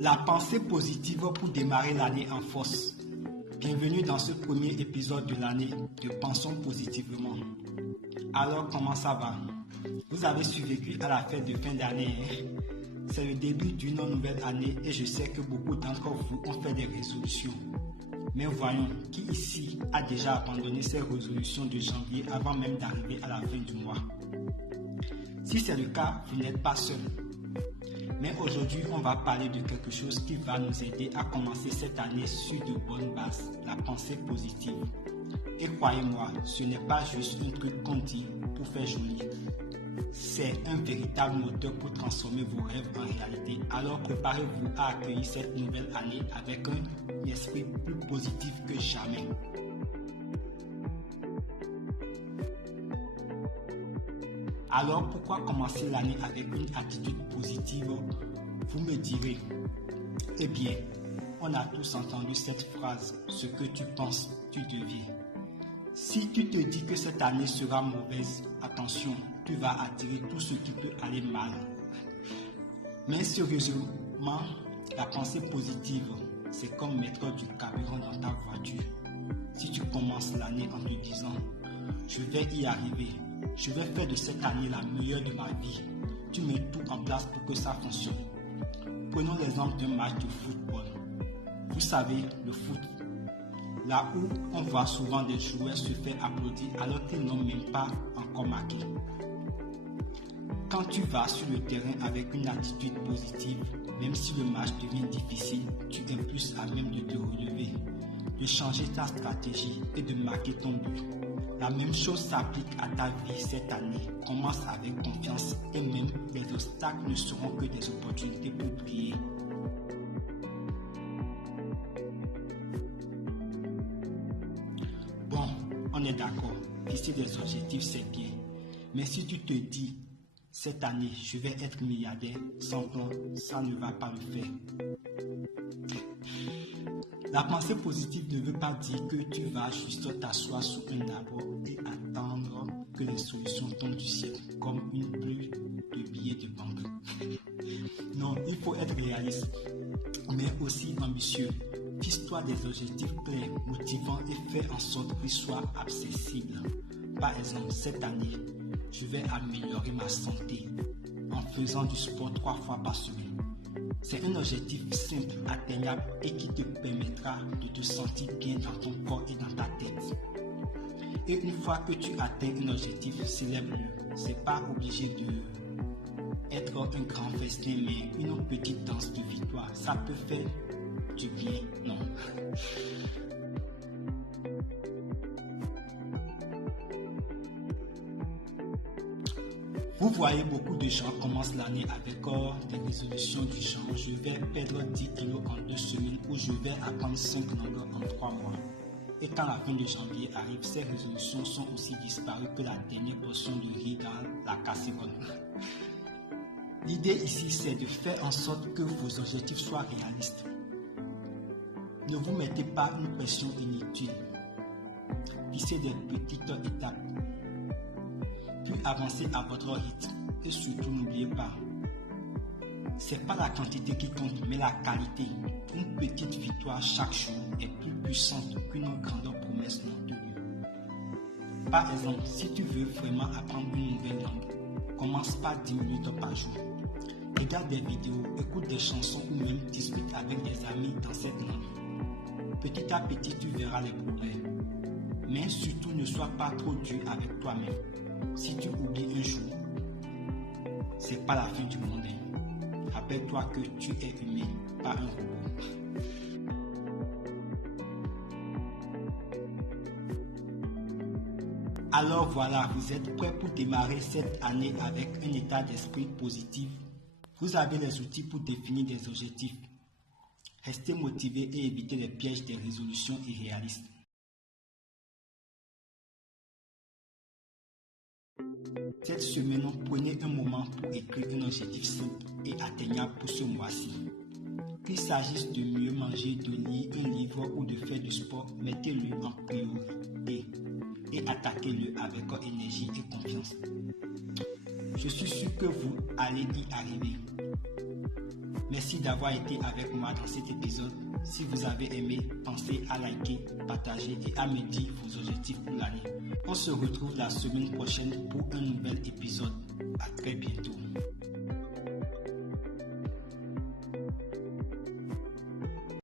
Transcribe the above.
La pensée positive pour démarrer l'année en force. Bienvenue dans ce premier épisode de l'année de Pensons positivement. Alors comment ça va? Vous avez survécu à la fête de fin d'année, hein? C'est le début d'une nouvelle année et je sais que beaucoup d'entre vous ont fait des résolutions. Mais voyons, qui ici a déjà abandonné ses résolutions de janvier avant même d'arriver à la fin du mois? Si c'est le cas, vous n'êtes pas seul. Mais aujourd'hui, on va parler de quelque chose qui va nous aider à commencer cette année sur de bonnes bases, la pensée positive. Et croyez-moi, ce n'est pas juste un truc qu'on dit pour faire joli. C'est un véritable moteur pour transformer vos rêves en réalité. Alors préparez-vous à accueillir cette nouvelle année avec un esprit plus positif que jamais. Alors pourquoi commencer l'année avec une attitude positive? Vous me direz. Eh bien, on a tous entendu cette phrase, ce que tu penses, tu deviens. Si tu te dis que cette année sera mauvaise, attention, tu vas attirer tout ce qui peut aller mal. Mais sérieusement, la pensée positive, c'est comme mettre du carburant dans ta voiture. Si tu commences l'année en te disant « je vais y arriver », je vais faire de cette année la meilleure de ma vie. Tu mets tout en place pour que ça fonctionne. Prenons l'exemple d'un match de football. Vous savez, le foot, là où on voit souvent des joueurs se faire applaudir alors qu'ils n'ont même pas encore marqué. Quand tu vas sur le terrain avec une attitude positive, même si le match devient difficile, tu es plus à même de te relever, de changer ta stratégie et de marquer ton but. La même chose s'applique à ta vie cette année. Commence avec confiance et même les obstacles ne seront que des opportunités pour briller. Bon, on est d'accord. Fixer des objectifs, c'est bien. Mais si tu te dis, cette année, je vais être milliardaire, sans plan, ça ne va pas le faire. La pensée positive ne veut pas dire que tu vas juste t'asseoir sous un arbre et attendre que les solutions tombent du ciel, comme une pluie de billets de banque. Non, il faut être réaliste, mais aussi ambitieux. Fixe-toi des objectifs clairs, motivants et fais en sorte qu'ils soient accessibles. Par exemple, cette année, je vais améliorer ma santé en faisant du sport 3 fois par semaine. C'est un objectif simple, atteignable et qui te permettra de te sentir bien dans ton corps et dans ta tête. Et une fois que tu atteins un objectif, célèbre-le. C'est pas obligé d'être un grand festin, mais une petite danse de victoire. Ça peut faire du bien, non? Vous voyez, beaucoup de gens commencent l'année avec des résolutions du genre « je vais perdre 10 kilos en 2 semaines » ou « je vais apprendre 5 langues en 3 mois ». Et quand la fin de janvier arrive, ces résolutions sont aussi disparues que la dernière portion de riz dans la casserole. L'idée ici, c'est de faire en sorte que vos objectifs soient réalistes. Ne vous mettez pas une pression inutile. Fixez des petites étapes. Puis avancez à votre rythme et surtout n'oubliez pas, c'est pas la quantité qui compte mais la qualité. Une petite victoire chaque jour est plus puissante qu'une grande promesse non tenue. Par exemple, si tu veux vraiment apprendre une nouvelle langue, commence par 10 minutes par jour. Regarde des vidéos, écoute des chansons ou même discute avec des amis dans cette langue. Petit à petit, tu verras les progrès. Mais surtout, ne sois pas trop dur avec toi-même. Si tu oublies un jour, c'est pas la fin du monde. Rappelle-toi que tu es humain, pas un robot. Alors voilà, vous êtes prêts pour démarrer cette année avec un état d'esprit positif. Vous avez les outils pour définir des objectifs. Restez motivé et évitez les pièges des résolutions irréalistes. Cette semaine, prenez un moment pour écrire un objectif simple et atteignable pour ce mois-ci. Qu'il s'agisse de mieux manger, de lire un livre ou de faire du sport, mettez-le en priorité et attaquez-le avec énergie et confiance. Je suis sûr que vous allez y arriver. Merci d'avoir été avec moi dans cet épisode. Si vous avez aimé, pensez à liker, partager et à me dire vos objectifs pour l'année. On se retrouve la semaine prochaine pour un nouvel épisode. À très bientôt.